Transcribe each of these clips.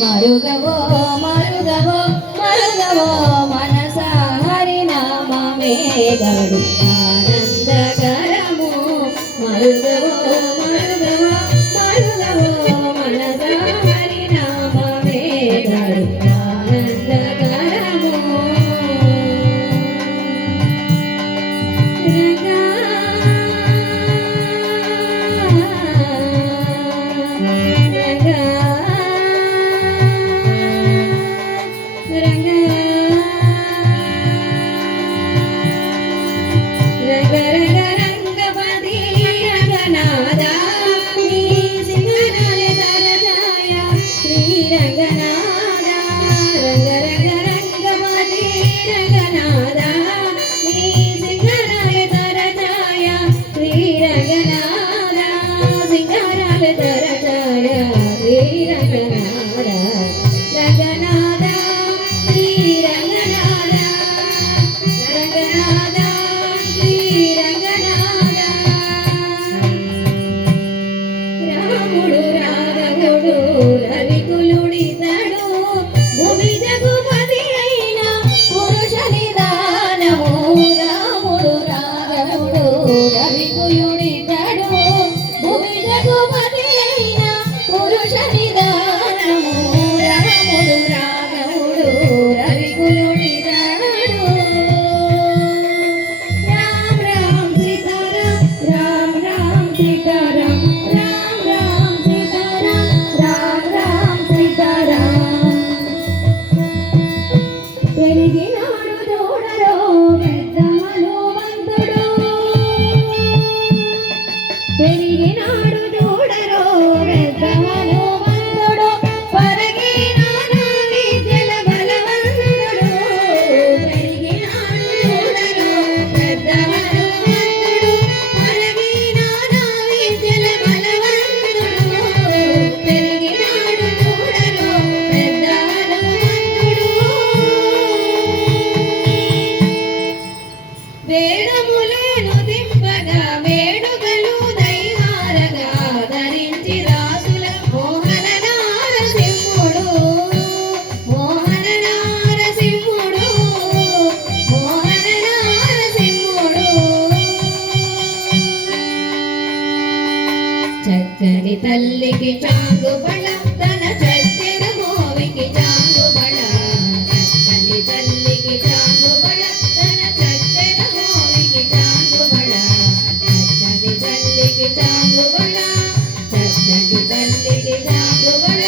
మరుగవో మరుగవో మరుగవో మనస హరినామమే గడు ఆనందకరము మరుగవో మరుగవో మరుగవో మనస హరినామమే గడు ఆనందకరము చక్కని తల్లికి చాంగుబళ తన చక్కెర మోవికి చాంగుబళ చక్కని తల్లికి చాంగుబళ తన చక్కెర మోవికి చాంగుబళ చక్కని తల్లికి చాంగుబళ చక్కని తల్లికి చాంగుబళ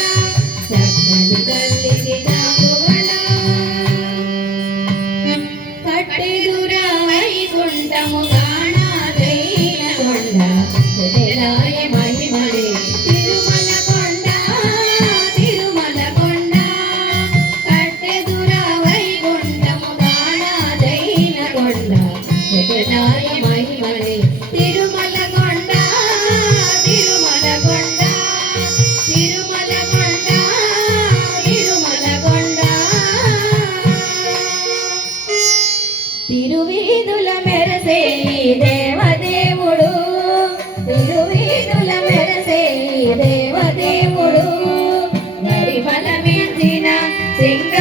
చక్కని తల్లికి చాంగుబళ కట్టెదురా వైకుంఠము గాణాదైన కొండ తెలాయ మహిమలే తిరుమల కొండ తిరుమల కొండ కట్టెదురా వైకుంఠము గాణాదైన కొండ తెలాయ మహిమలే తిరుమల కొండ తిరుమల కొండ తిరుమల కొండ తిరుమల కొండ తిరువీధుల మెరసే దేవదేవుడు తిరువీధుల మెరసే దేవదేవుడు గరిమల మించిన సింగ